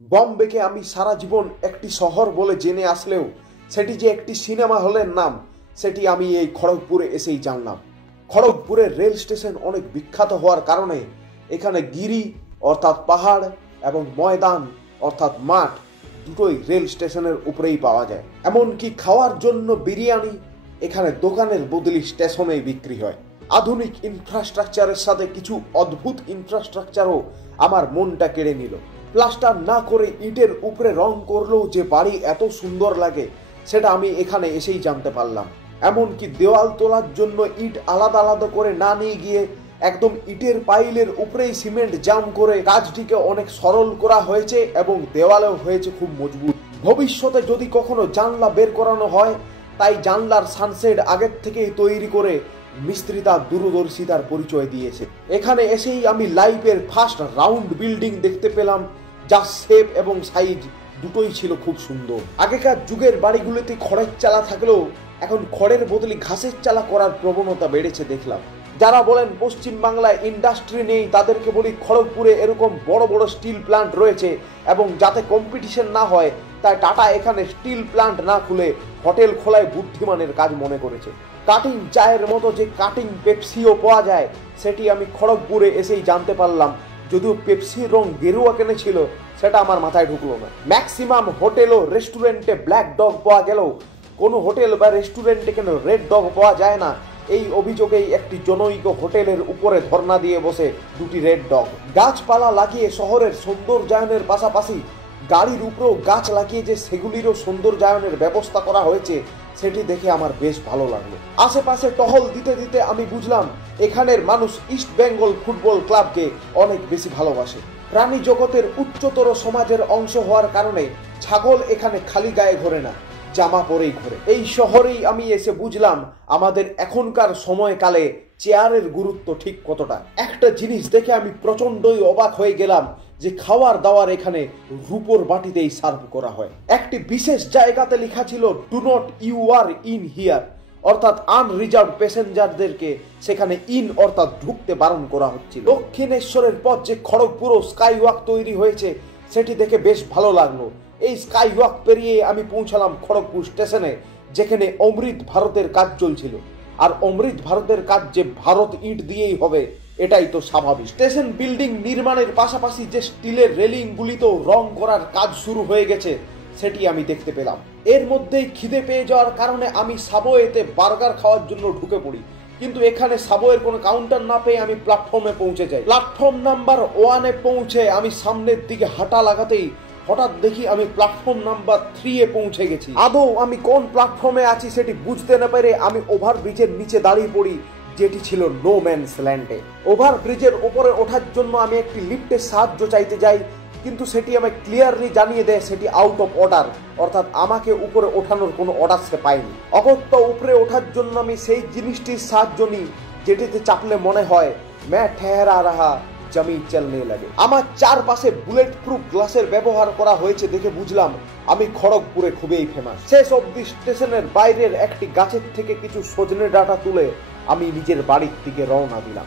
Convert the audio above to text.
বম্বেকে আমি সারা জীবন একটি শহর বলে জেনে আসলেও সেটি যে একটি সিনেমা হলের নাম সেটি আমি এই খড়গপুরে এসেই জানলাম। খড়গপুরের রেল স্টেশন অনেক বিখ্যাত হওয়ার কারণে এখানে গিরি অর্থাৎ পাহাড় এবং ময়দান অর্থাৎ মাঠ দুটোই রেল স্টেশনের উপরেই পাওয়া যায়। এমনকি খাওয়ার জন্য বিরিয়ানি এখানে দোকানের বদলি স্টেশনেই বিক্রি হয়। আধুনিক ইনফ্রাস্ট্রাকচারের সাথে কিছু অদ্ভুত ইনফ্রাস্ট্রাকচারও আমার মনটা কেড়ে নিল। প্লাস্টার না করে ইটের উপরে রং করলেও যে বাড়ি এত সুন্দর লাগে সেটা আমি এখানে এসেই জানতে পারলাম। এমনকি দেওয়াল তোলার জন্য ইট আলাদা আলাদা করে না নিয়ে গিয়ে একদম ইটের পাইলের উপরেই সিমেন্ট জাম করে কাজটিকে অনেক সরল করা হয়েছে এবং দেওয়ালেও হয়েছে খুব মজবুত। ভবিষ্যতে যদি কখনো জানলা বের করানো হয় তাই জানলার সানসেট আগের থেকেই তৈরি করে মিস্ত্রি তার দূরদর্শিতার পরিচয় দিয়েছে। এখানে এসেই আমি লাইফের ফার্স্ট রাউন্ড বিল্ডিং দেখতে পেলাম, যার শেপ এবং সাইজ দুটোই ছিল খুব সুন্দর। আগেকার যুগের বাড়িগুলোতে খড়ের চালা থাকলেও এখন খড়ের বদলে ঘাসের চালা করার প্রবণতা বেড়েছে দেখলাম। যারা বলেন পশ্চিম বাংলায় ইন্ডাস্ট্রি নেই তাদেরকে বলি খড়গপুরে এরকম বড় বড় স্টিল প্ল্যান্ট রয়েছে এবং যাতে কম্পিটিশন না হয় তাই টাটা এখানে স্টিল প্ল্যান্ট না খুলে হোটেল খোলায় বুদ্ধিমানের কাজ মনে করেছে। কাটিং চায়ের মতো যে কাটিং পেপসিও পাওয়া যায় সেটি আমি খড়গপুরে এসেই জানতে পারলাম, যদিও পেপসির রং গেরুয়া কেন ছিল সেটা আমার মাথায় ঢুকলো না। ম্যাক্সিমাম হোটেল ও রেস্টুরেন্টে ব্ল্যাক ডগ পাওয়া গেলেও কোনো হোটেল বা রেস্টুরেন্টে কেন রেড ডগ পাওয়া যায় না, এই অভিযোগেই একটি জনৈক হোটেলের উপরে ধর্ণা দিয়ে বসে দুটি রেড ডগ। গাছপালা লাগিয়ে শহরের সৌন্দর্যায়নের পাশাপাশি গাড়ির উপরেও গাছ লাগিয়ে যে সেগুলিরও সৌন্দর্যায়নের ব্যবস্থা করা হয়েছে সেটি দেখে আমার বেশ ভালো লাগলো। আশেপাশে টহল দিতে দিতে আমি বুঝলাম এখানের মানুষ ইস্ট বেঙ্গল ফুটবল ক্লাবকে অনেক বেশি ভালোবাসে। প্রাণী জগতের উচ্চতর সমাজের অংশ হওয়ার কারণে ছাগল এখানে খালি গায়ে ঘোরে না, জামা পরেই ঘোরে। এই শহরেই আমি এসে বুঝলাম আমাদের এখনকার সময়কালে চেয়ারের গুরুত্ব ঠিক কতটা। একটা জিনিস দেখে আমি প্রচন্ডই অবাক হয়ে গেলাম যে খাওয়ার দাওয়ার এখানে রূপোর বাটিতেই সার্ভ করা হয়। একটি বিশেষ জায়গাতে লেখা ছিল do not you are in here, অর্থাৎ আনরিজার্ভ প্যাসেঞ্জারদেরকে সেখানে ইন অর্থাৎ ঢুকতে বারণ করা হচ্ছিল। দক্ষিণেশ্বরের পর যে খড়গপুর স্কাই ওয়াক তৈরি হয়েছে সেটি দেখে বেশ ভালো লাগলো। এই স্কাই ওয়াক পেরিয়ে আমি পৌঁছালাম খড়গপুর স্টেশনে, যেখানে অমৃত ভারতের কাজ চলছিল। আর অমৃত ভারতের কাজ যে ভারত ইট দিয়েই হবে এটাই তো স্বাভাবিক। স্টেশন বিল্ডিং নির্মাণের পাশাপাশি যে স্টিলের রেলিং গুলিতেও রং করার কাজ শুরু হয়ে গেছে সেটি আমি দেখতে পেলাম। এর মধ্যেই খিদে পেয়ে যাওয়ার কারণে আমি সাবওয়েতে বার্গার খাওয়ার জন্য ঢুকে পড়ি, কিন্তু এখানে সাবওয়ের কোনো কাউন্টার না পেয়ে আমি প্ল্যাটফর্মে পৌঁছে যাই। প্ল্যাটফর্ম নাম্বার 1-এ পৌঁছে আমি সামনের দিকে হাঁটা লাগাতেই হঠাৎ দেখি আমি প্ল্যাটফর্ম নাম্বার 3-এ পৌঁছে গেছি। আদৌ আমি কোন প্ল্যাটফর্মে আছি সেটি বুঝতে না পেরে আমি ওভারব্রিজের নিচে দাঁড়িয়ে পড়ি, যেটি ছিল নো ম্যানস ল্যান্ডে। ওভারব্রিজের উপরে ওঠার জন্য আমি একটি লিফটের সাহায্য চাইতে যাই, কিন্তু সেটি আমায় ক্লিয়ারলি জানিয়ে দেয় সেটি আউট অফ অর্ডার, অর্থাৎ আমাকে উপরে ওঠানোর কোনো অর্ডার সে পায়নি। অগত্য উপরে ওঠার জন্য আমি সেই জিনিসটির সাহায্য নিই যেটিতে চাপলে মনে হয় ম্যা ঠেহরা রাহা জমি চলনে লাগে। আমার চারপাশে বুলেট প্রুফ গ্লাসের ব্যবহার করা হয়েছে দেখে বুঝলাম আমি খড়গপুরে খুবই ফেমাস। শেষ অব্দি স্টেশনের বাইরের একটি গাছের থেকে কিছু সজনে ডাঁটা তুলে আমি নিজের বাড়ির দিকে রওনা দিলাম।